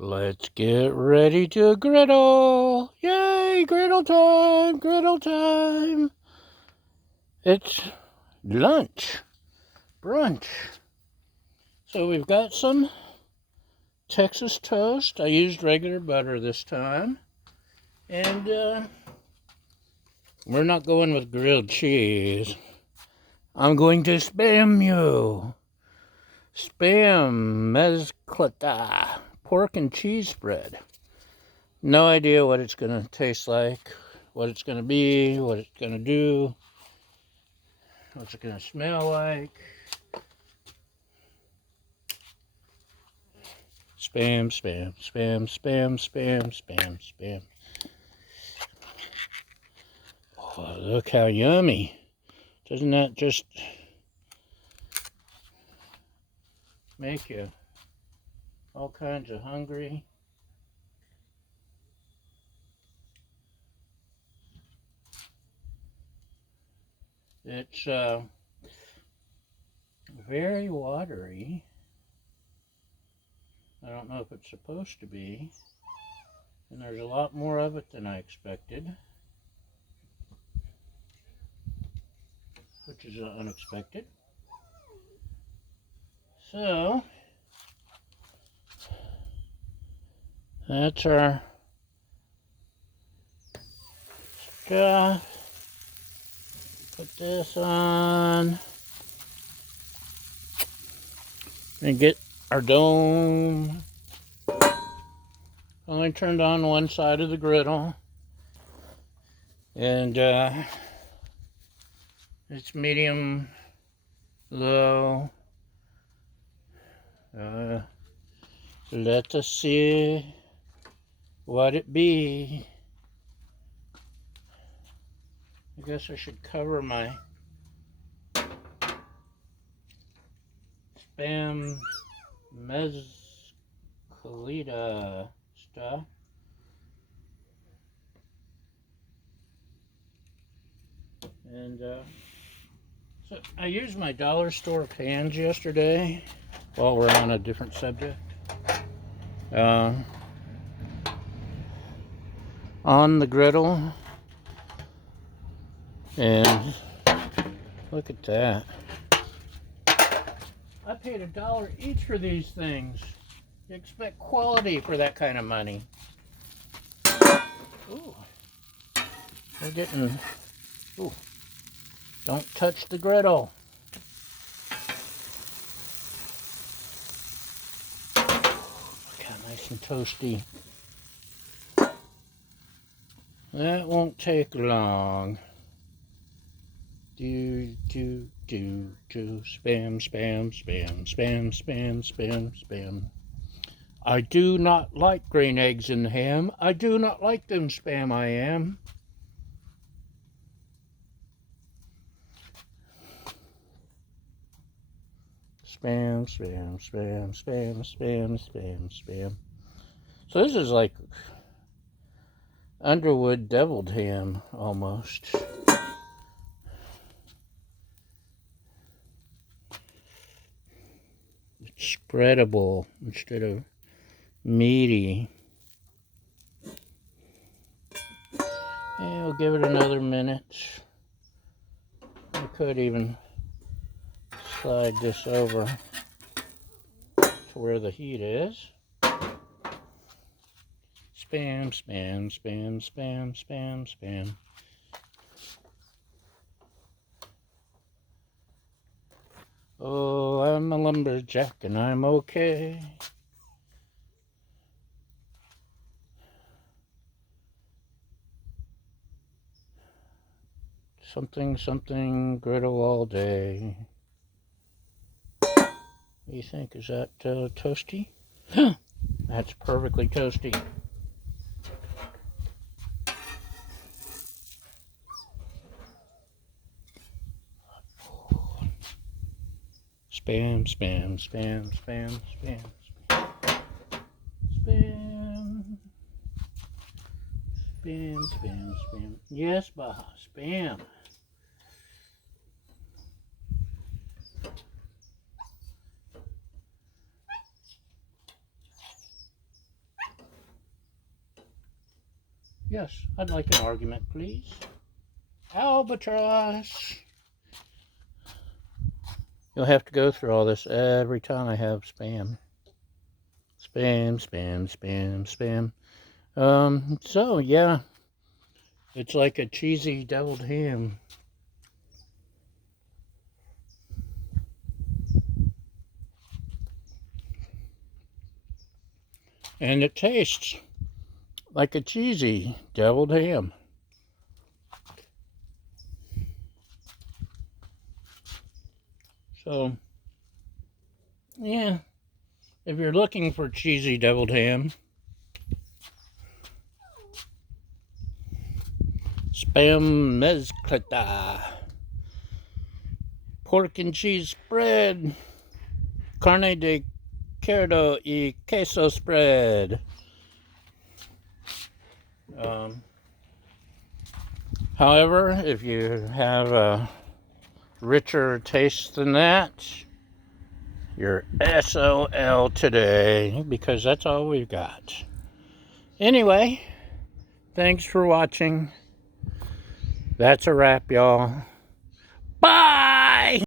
Let's get ready to griddle! Yay, griddle time, griddle time! It's lunch, brunch. So we've got some Texas toast. I used regular butter this time. And we're not going with grilled cheese. I'm going to spam you. Spam Mezclita. Pork and cheese spread. No idea what it's going to taste like, what it's going to be, what it's going to do, what's it going to smell like. Spam, spam, spam, spam, spam, spam, spam. Oh, look how yummy. Doesn't that just make you all kinds of hungry? It's very watery. I don't know if it's supposed to be. And there's a lot more of it than I expected. Which is unexpected. So, that's our stuff. Put this on. And get our dome. Only turned on one side of the griddle. And it's medium low. Let us see what it be. I guess I should cover my Spam Mezclita stuff. And so I used my dollar store pans yesterday while we're on a different subject. On the griddle. And look at that. I paid $1 each for these things. You expect quality for that kind of money. Ooh. We're getting... Ooh. Don't touch the griddle. Look how nice and toasty. That won't take long. Do, spam, spam, spam, spam, spam, spam, spam. I do not like green eggs in the ham. I do not like them, spam I am. Spam, spam, spam, spam, spam, spam, spam. So this is like Underwood deviled ham, almost. It's spreadable instead of meaty. And we'll give it another minute. I could even slide this over to where the heat is. Spam, spam, spam, spam, spam, spam. Oh, I'm a lumberjack and I'm okay. Something, something, griddle all day. What do you think? Is that toasty? That's perfectly toasty. Spam, spam, spam, spam, spam, spam. Spam. Spam, spam, spam. Yes, Baja, spam. Yes, I'd like an argument, please. Albatross. You'll have to go through all this every time I have spam. Spam, spam, spam, spam. So, yeah. It's like a cheesy deviled ham. And it tastes like a cheesy deviled ham. So, yeah, if you're looking for cheesy deviled ham, Spam Mezclita, pork and cheese spread, carne de cerdo y queso spread. However, if you have a richer taste than that, you're SOL today, because that's all we've got. Anyway, thanks for watching. That's a wrap, y'all. Bye!